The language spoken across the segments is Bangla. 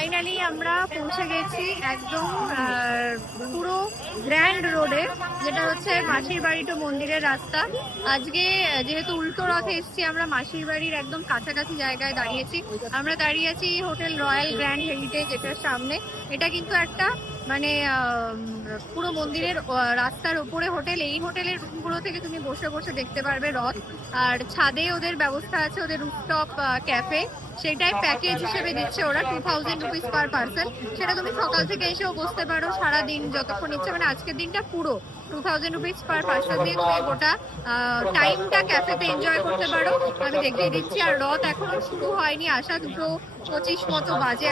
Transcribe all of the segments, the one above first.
ফাইনালি আমরা পৌঁছে গেছি একদম পুরো গ্র্যান্ড রোডে, যেটা হচ্ছে মাসির বাড়ি টু মন্দিরের রাস্তা। আজকে যেহেতু উল্টো রথে এসেছি, আমরা মাসির বাড়ির একদম কাছাকাছি জায়গায় দাঁড়িয়েছি। আমরা দাঁড়িয়ে আছি হোটেল রয়্যাল গ্র্যান্ড হেরিটেজ, এটার সামনে। এটা কিন্তু একটা মানে পুরো মন্দিরের রাস্তার উপরে হোটেল। এই হোটেলের রুমগুলো থেকে তুমি বসে বসে দেখতে পারবে রথ। আর ছাদে ওদের ব্যবস্থা আছে, ওদের রুফটপ ক্যাফে, সেটাই প্যাকেজ হিসেবে দিচ্ছে ওরা 2000 রুপিস পার পার্সন। সেটা তুমি সকাল থেকে এসেও বসতে পারো, সারাদিন যতক্ষণ ইচ্ছে, মানে আজকের দিনটা পুরো 2000 রুপিস পার পার্সন দিয়ে তুমি গোটা টাইমটা ক্যাফেতে এনজয় করতে পারো। আমি দেখিয়ে দিচ্ছি। আর রথ এখনো শুরু হয়নি, আসা 2:25 মতো বাজে।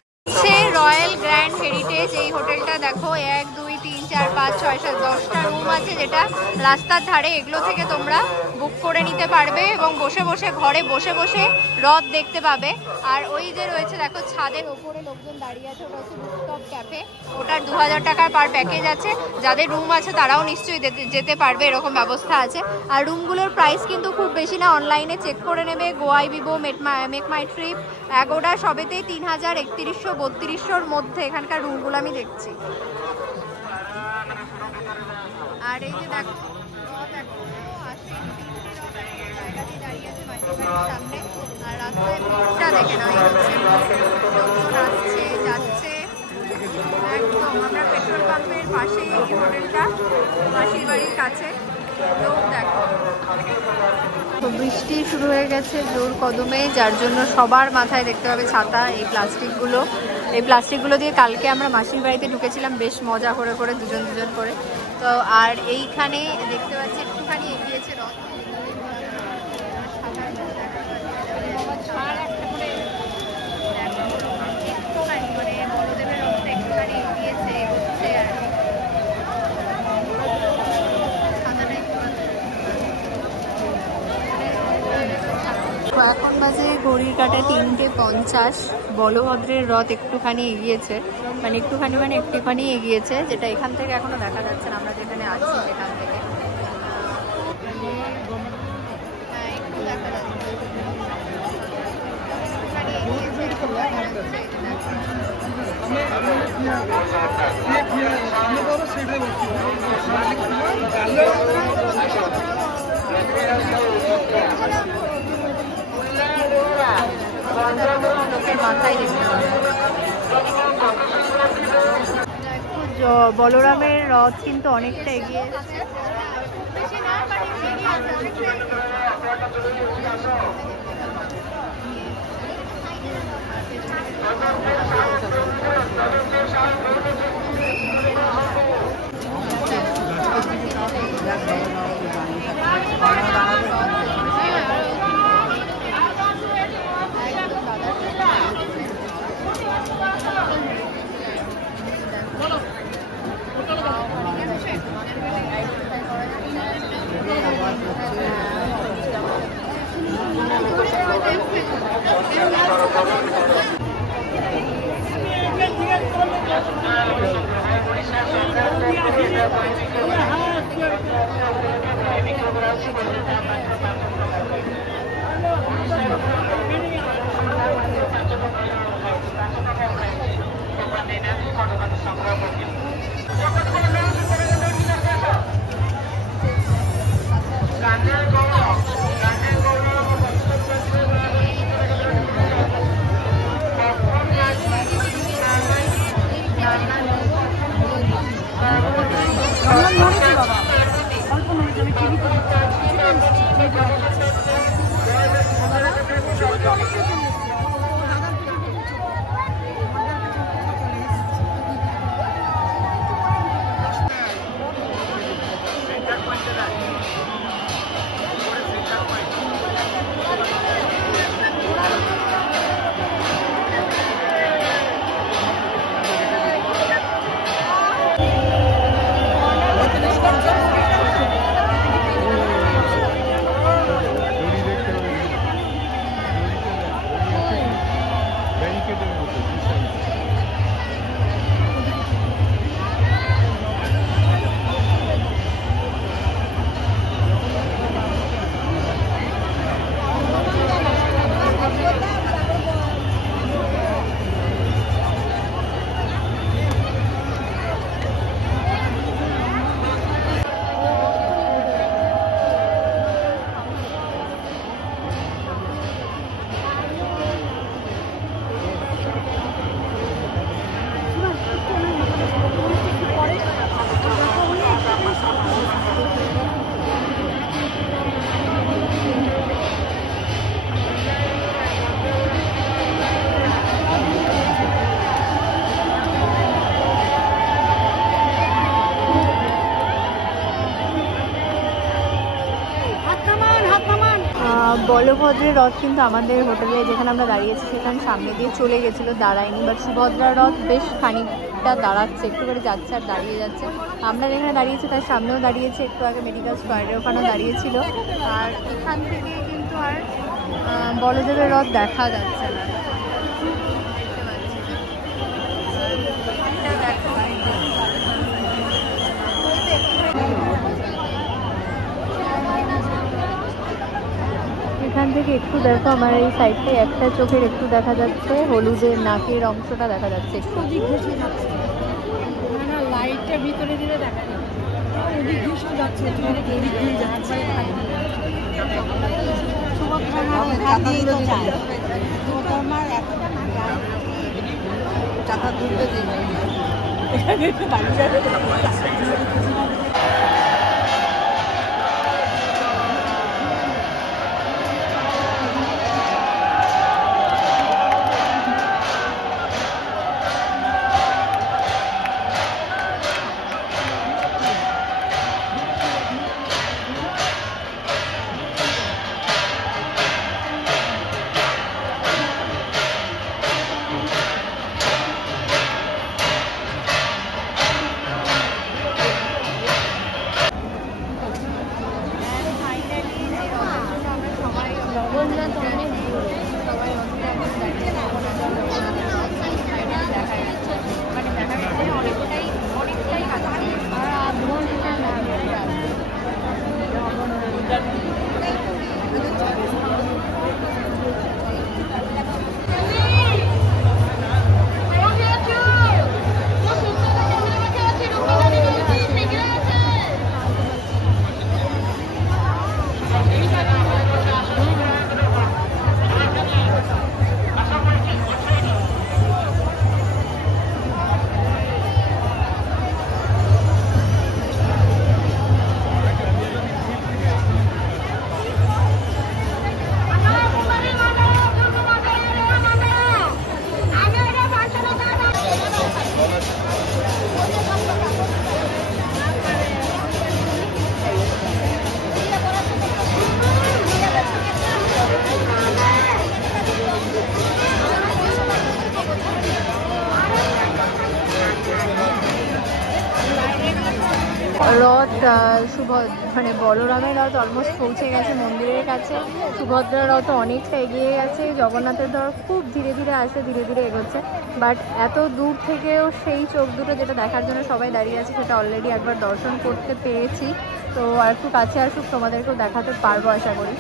রয়্যাল গ্র্যান্ড হেরিটেজ এই হোটেলটা দেখো, 1 2 3 4 5 6 7 10টা রুম আছে, যেটা রাস্তার ধারে। এগুলো থেকে তোমরা বুক করে নিতে পারবে এবং বসে বসে ঘরে বসে বসে রথ দেখতে পাবে। আর ওই যে রয়েছে দেখো ছাদের ওপরে লোকজন দাঁড়িয়ে আছে, ওটা হচ্ছে রুফটপ ক্যাফে। ওটার 2000 টাকার পার প্যাকেজ আছে। যাদের রুম আছে তারাও নিশ্চয়ই যেতে পারবে, এরকম ব্যবস্থা আছে। আর রুমগুলোর প্রাইস কিন্তু খুব বেশি না, অনলাইনে চেক করে নেবে। গোয়াই বিবো, মেক মাই ট্রিপ, অ্যাগোডা সবেতেই 3000 3100 3200-র মধ্যে এখানকার রুমগুলো আমি দেখছি। আর এই যে দেখো সামনে, আর রাস্তাটা দেখে না, লোকজন আসছে যাচ্ছে একদম। আমরা পেট্রোল পাম্পের পাশেই এই হোটেলটা, মাসির বাড়ির কাছে। লোক দেখো, তো বৃষ্টি শুরু হয়ে গেছে জোর কদমে, যার জন্য সবার মাথায় দেখতে পাবে ছাতা। এই প্লাস্টিকগুলো দিয়ে কালকে আমরা মাসির বাড়িতে ঢুকেছিলাম বেশ মজা করে করে, দুজন করে। তো আর এইখানে দেখতে পাচ্ছি একটুখানি এগিয়েছে রথ, মানে বড়দেবের রথটা একটুখানি এগিয়েছে, এগোচ্ছে। আর এখন বাজে ঘড়ির কাঁটায় 3:50। বলভদ্রের রথ একটুখানি এগিয়েছে, মানে একটুখানি এগিয়েছে, যেটা এখান থেকে এখনো দেখা যাচ্ছে না, আমরা যেখানে আছি সেখান থেকে। একটু দেখা যাচ্ছে, বলরামের রথ কিন্তু অনেকটা এগিয়ে এসেছে। বলভদ্রের রথ কিন্তু আমাদের হোটেলে যেখানে আমরা দাঁড়িয়েছি সেখানে সামনে দিয়ে চলে গেছিলো, দাঁড়ায়নি। বাট সুভদ্রার রথ বেশ খানিকটা দাঁড়াচ্ছে, একটু করে যাচ্ছে আর দাঁড়িয়ে যাচ্ছে। আমরা যেখানে দাঁড়িয়েছি তার সামনেও দাঁড়িয়েছে, একটু আগে মেডিকেল স্কোয়ারের ওখানেও দাঁড়িয়েছিল। আর এখান থেকে কিন্তু আর বলদেবের রথ দেখা যাচ্ছে না। এখান থেকে একটু দেখো, আমার এই সাইডটায় একটা চোখের একটু দেখা যাচ্ছে, হলুদের নাকের অংশটা দেখা যাচ্ছে একটু। লাইটটা ভিতরে দিলে দেখা যাচ্ছে। টাকা তুলতে রথ মানে বলরামের রথ অলমোস্ট পৌঁছে গেছে মন্দিরের কাছে। সুভদ্রার রথ অনেকটা এগিয়ে গেছে, জগন্নাথের রথ খুব ধীরে ধীরে আসে, ধীরে ধীরে এগোচ্ছে। বাট এত দূর থেকেও সেই চোখ দুটো যেটা দেখার জন্য সবাই দাঁড়িয়ে আছে সেটা অলরেডি একবার দর্শন করতে পেরেছি। তো আর একটু কাছে আসুক, তোমাদেরকেও দেখাতে পারবো আশা করি।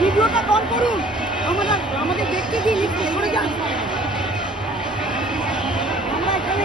ভিডিওটা কল করুন, আমাদের দেখতে দিন, করে যান। আমরা এখানে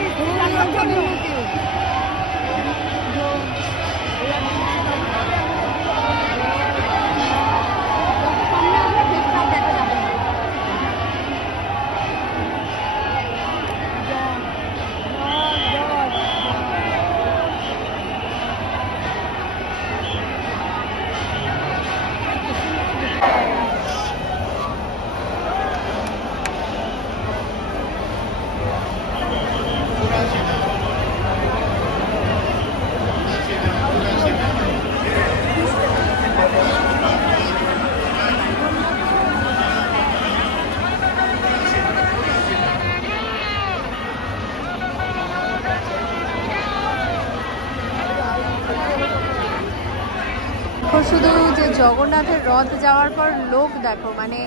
শুধু যে জগন্নাথের রথ যাওয়ার পর লোক দেখো, মানে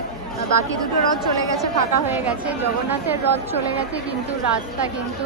বাকি দুটো রথ চলে গেছে, ফাঁকা হয়ে গেছে, জগন্নাথের রথ চলে গেছে, কিন্তু রাস্তা কিন্তু